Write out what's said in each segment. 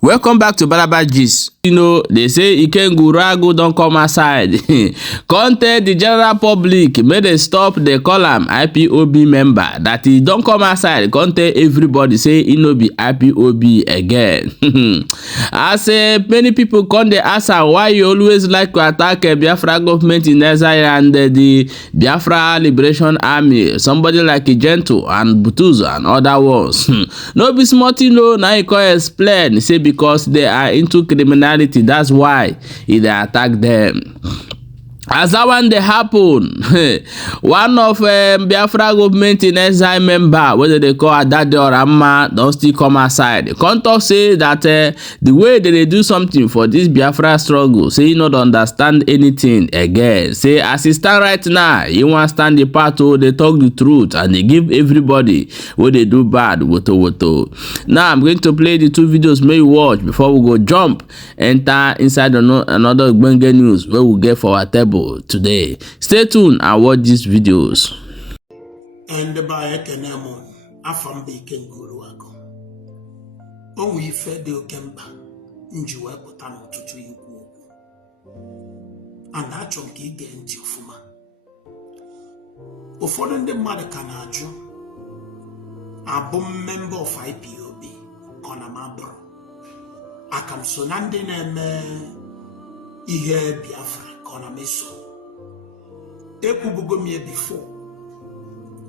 Welcome back to Balaba Gist. You know, they say Ikenga Uruagu don't come outside. Can't tell the general public, may they stop the column IPOB member that he don't come outside. Can't tell everybody say he no be IPOB again. I say many people come they ask her why you always like to attack Biafra government in exile and the Biafra Liberation Army. Somebody like Gentle and Butuzo and other ones. No be smart, you know, now he can explain. Say because they are into criminality, that's why he attack them. As that one they happen, one of Biafra government in exile member, whether they call Diolamma, don't still come outside. The contact say that the way they do something for this Biafra struggle, say he not understand anything again. Say as he stand right now, he want stand the part where they talk the truth and they give everybody what they do bad. Woto. Now I'm going to play the two videos may you watch before we go jump enter inside another Ikenga news where we get for our table today. Stay tuned and watch these videos. And by Ekenemo, Afam Ikenga Uruagu. When we fed the Okemba, Njuwe Potano to you. And that chunky again to Fuma. Before the Madakanaju, a bomb member of IPOB, Konamabro. Akam Sonande Neme Ihe Biafra. On a meso. Ekubugomie before.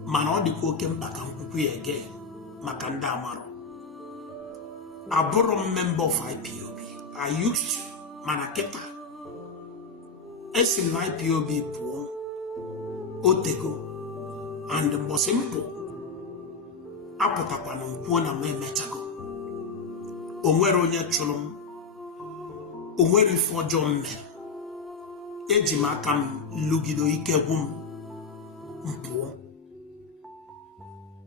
Man all the cooking back and kuku again. Makanda Amaro. A borom member of IPOB. I used to Manaketa. Esim IPOB poor. Otego. And the Bosimpo. Apotapanum Puana me metago. Omwero nye cholum. Omweri for John Mel. Ejimakam lugido ikegum mpo.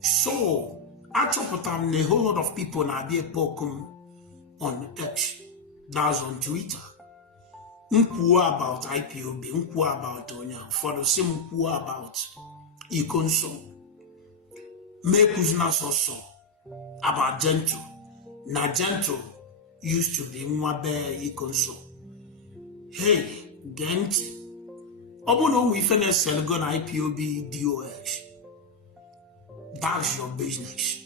So achopotam a whole lot of people na be pokum on X, that's on Twitter. Mpo about IPOB, mpo about Onya, for the same mpo about Ikonso. Mekuzna so about Gentle. Na Gentle used to be Mwabe Ikonso. Hey. Gent, Obono we finish Selgon IPOB DOS. That's your business.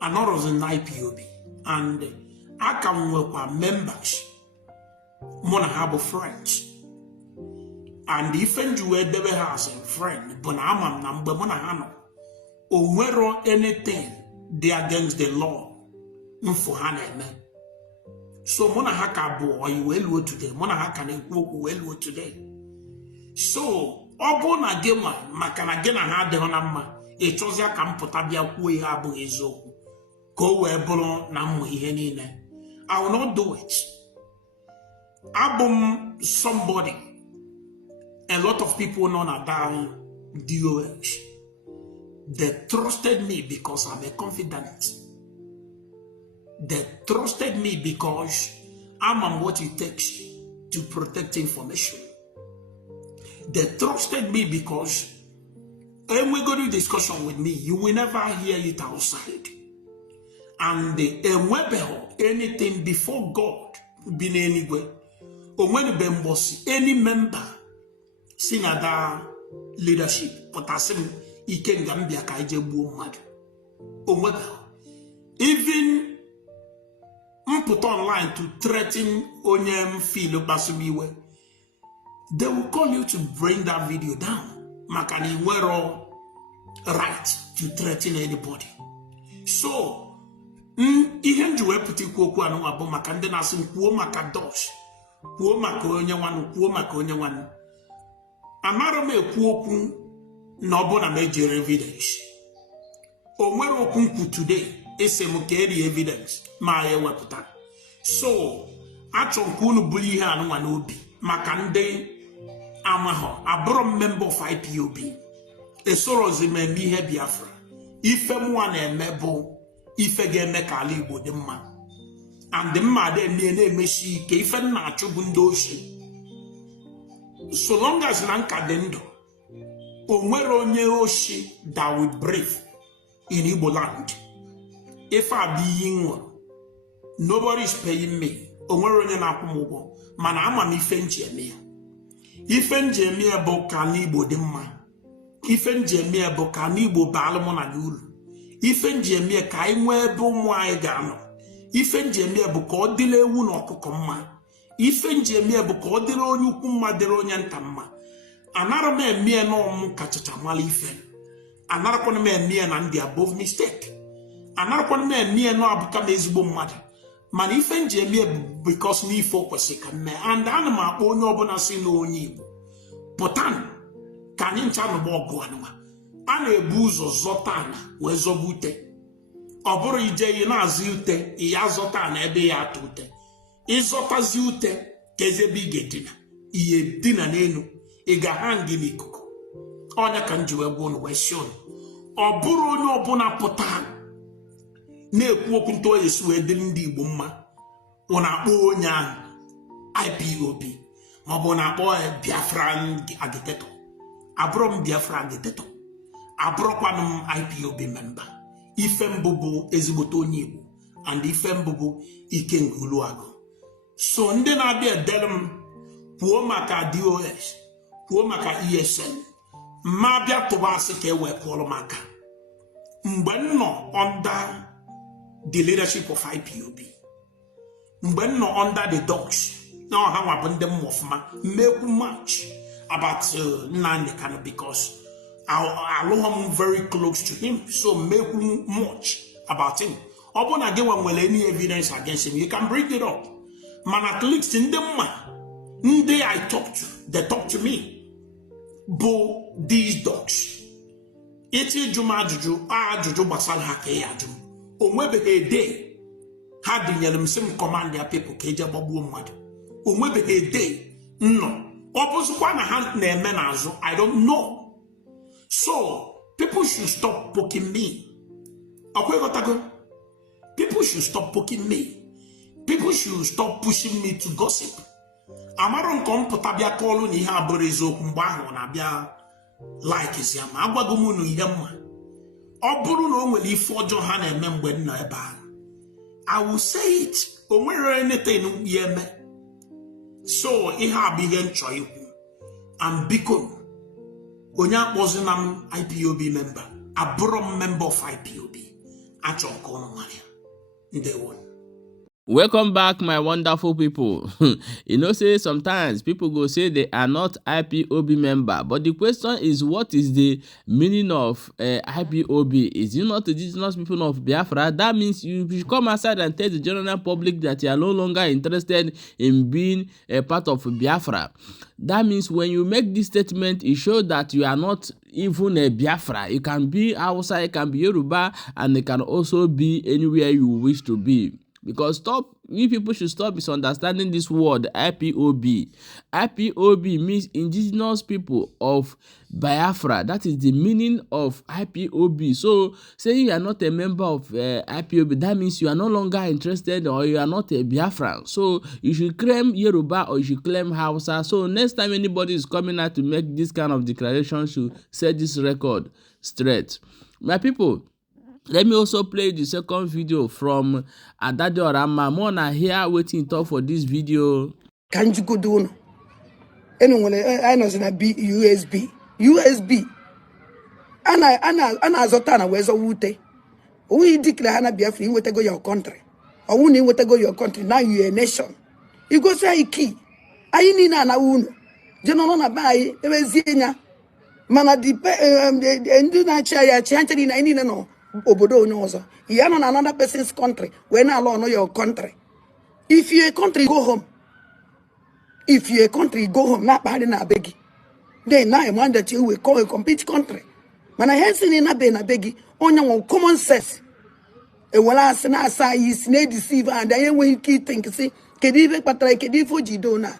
Another was an IPOB, and I can work with members. Mona have friends, and if you ever has a friend, but I'm number Mona Hano, or where anything they against the law, for Hannah. So Mona haka bo or you well today. Mona haka ne well today. So obona gema makana gena ha de honama e chozia kam potabia ku e ha bo ezoku. Go we bolo na mo ihe niile. I will not do it. Abum somebody. A lot of people know that down DOH. They trusted me because I'm a confidant. They trusted me because I'm on what it takes to protect information. They trusted me because when we go to discussion with me, you will never hear it outside. And anything before God been anywhere. Or when any member sing other leadership, but I say Ikenga mbia kaije buo madu. Even put online to threaten Onyem Philo Basumiwe, they will call you to bring that video down. Makani wero right to threaten anybody. So, ihe njuwe puti kuoku anu abo makande nasim kuo makadosh. Kuo maka onye wanu. Amaro me kuoku nobo na major evidence. Onwero okunku today. Ese mukeri evidence ma ye weputa. So achonkunu buli ha no obi makande amaho abro member of IPOB esoro zimemi he Biafra ife mu na emebo ife ga eme ka ala Igbo dị mma and the mma de na emeshi ike ife na achubu ndị oshi. So long as na nka dị ndụ onwere onye oshi that will brave in Igbo land. If I be in Nobody is paying me. Onwere onye na-akwụ m ụgwọ. Mana ama m ife nji eme ya. Ife nji eme ya bụ ka n'Igbo dị mma. Ife nji eme ya bụ ka n'Igbo baalụ mụ na gị uru. Ife nji eme ya ka anyị nwee ebe ụmụ anyị ga-anọ. Ife nji eme ya bụ ka ọ dịrị ewu na ọkụkọ mma. Ife nji eme ya bụ ka ọ dịrị onye ukwu mma dịrị onye nta mma. Anara m eme ya n'ọmụ kachacha mala ife. Anarakwana m eme ya na ndị above mistake. Anarakwana m eme ya n'abụka m ezigbo mmadụ. Mana ife nji eme ya bụ because n'ife o kwesịrị ka mme. And ana m akpọ onye ọbụla si na onye Igbo. Pụtanụ ka anyị ncha nụgba ọgụ anụma. A na-ebu ụzọ zọta ana wee zọba ute. Ọ bụrụ ije ị na-azụ ute, ị ya zọta ana ebe ya atụ ute. Ịzọtazi ute ka ezebe ị ga-edina. Ihe dina n'elu, ị ga-aha gị n'ikuku. Ọnya ka m ji wee gwa unu wee si unu. Ọ bụrụ onye ọbụla pụta na-ekwu okwu ntụ oyi esi wee dịrị ndị Igbo mma. Ọ na-akpọ onye ahụ IPOB maọbụ na-akpọ Biafran agitator. Abụrụ m Biafran agitator. Abụrụkwanụ m IPOB member. Ife mbụ bụ ezigbote onye Igbo and ife mbụ bụ Ikenga Uruagu. So ndị na-abịa edere m kwuo maka DOS, kwuo maka ESN, mma bịa tụba asị ka e wee kwụọrọ m aka. Mgbe m nọ under the leadership of IPOB, mgbe m nọ under the dogs, na ọha nwa bụ ndị m ọfụma, mmekwu much about Nnamdi Kanu because I'm very close to him, so make much about him. Upon again, when any evidence against him, you can bring it up. Man, at least in the man, day I talk to, they talk to me. Bo these dogs. Iti juma juju, juju basal hake yajum. Omwebe a day, had the sim command their people, Keja Babu Mad. Omwebe a day, no. Opposite one hand name menazo, I don't know. So, people should stop poking me. People should stop poking me. People should stop pushing me to gossip. Amaron kom potabia kolu ni ha borezo kumbaho na bia like is yama. Agwagumunu yama. Oburu no nwere ife ojo ha na-eme mgbe nna ebe a. I will say it. O nwere anything yeme. So, ihe abihe ncho ikwu. And biko Onya wasn't an IPOB member, a brom member of IPOB. Day one. Welcome back, my wonderful people. You know, say sometimes people go say they are not IPOB member, but the question is, what is the meaning of IPOB? Is it not the indigenous people of Biafra? That means you should come outside and tell the general public that you are no longer interested in being a part of Biafra. That means when you make this statement, it shows that you are not even a Biafra. You can be Hausa, you can be Yoruba, and it can also be anywhere you wish to be. Because we people should stop misunderstanding this word IPOB. IPOB means indigenous people of Biafra. That is the meaning of IPOB. So saying you are not a member of IPOB, that means you are no longer interested or you are not a Biafran. So you should claim Yoruba or you should claim Hausa. So next time anybody is coming out to make this kind of declaration, should set this record straight. My people, let me also play the second video from Diolamma. More na here waiting talk for this video. Can you go do? Anyway, I know it's gonna be USB. Ana azotana wezo wute. We declare Hana Biafra, you want to go your country. Or when you want to go your country, now you're a nation. You go say key. I need na uno. General buy Ezinya. Mana dipe ndu na chia chanchari na ini no. Obodo knows. You are on another person's country. When I know your country. If you're a country, go home. If you're a country, go home. Not bad in a beggy. Then I want that you will call a complete country. When I have seen in a beggy, on your common sense. A well as an asa is no deceiver, and I will keep thinking, see, Kedive Patra Kedifuji dona.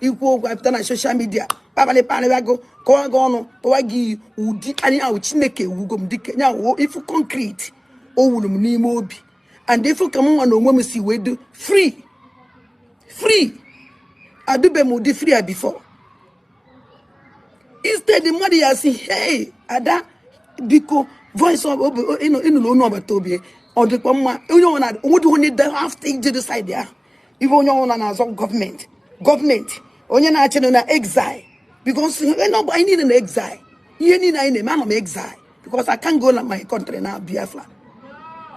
Equal after a social media. Pabale Panago, Coagono, Toagi, Udi, and now Chineke, Wugum Dick, now if you concrete, oh, Nimobi. And if you come on, no woman see we do free. I do be more free before. Instead, the money I say, hey, Ada, Biko, voice of in no Toby, or the Poma, you know, what do you need them after to decide there? Even your own government, on your national exile, because I need an exile. You need a man of exile, because I can't go to my country now, Biafra.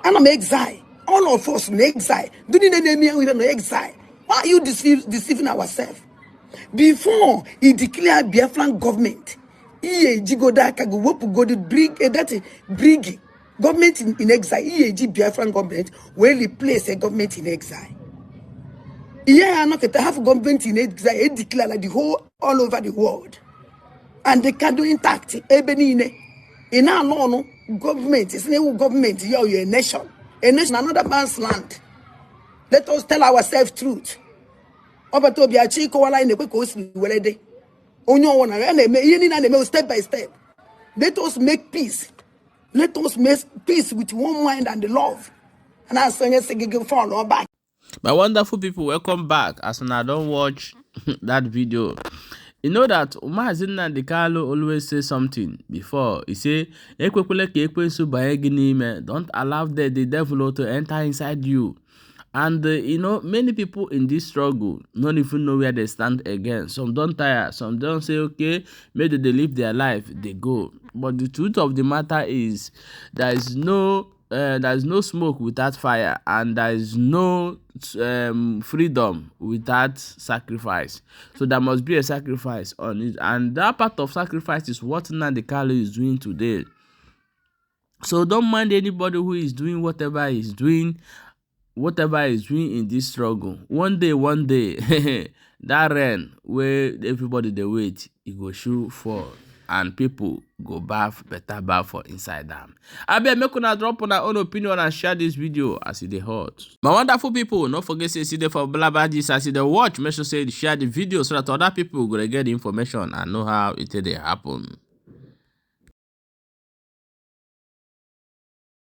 And I'm exile. All of us in exile. Do you need me with an exile? Why are you deceiving ourselves? Before he declared Biafran government, bring government in exile. Biafran government will replace a government in exile. Yeah, not to have government in exile. It declared like the whole all over the world, and they can do intact. In our no government, it's no government. You're a nation, another man's land. Let us tell ourselves truth. Step by step. Let us make peace. Let us make peace with one mind and the love. And as soon as you follow back. My wonderful people, welcome back. As soon as I don't watch that video, you know that Umazina de Carlo always say something before. He say, don't allow the devil to enter inside you. And you know, many people in this struggle don't even know where they stand again. Some don't tire, some don't say, okay, maybe they live their life, they go. But the truth of the matter is, there is no smoke without fire, and there is no freedom without sacrifice. So there must be a sacrifice on it, and that part of sacrifice is what Nnamdi Kanu is doing today. So don't mind anybody who is doing whatever he's doing in this struggle. One day, that rain where everybody they wait, it go shoot for, and people go better bath for inside them. I bet make una drop on our own opinion and share this video as it hot. My wonderful people, don't forget to see the for blabadis as they watch. Make sure say share the video so that other people go get the information and know how it happen.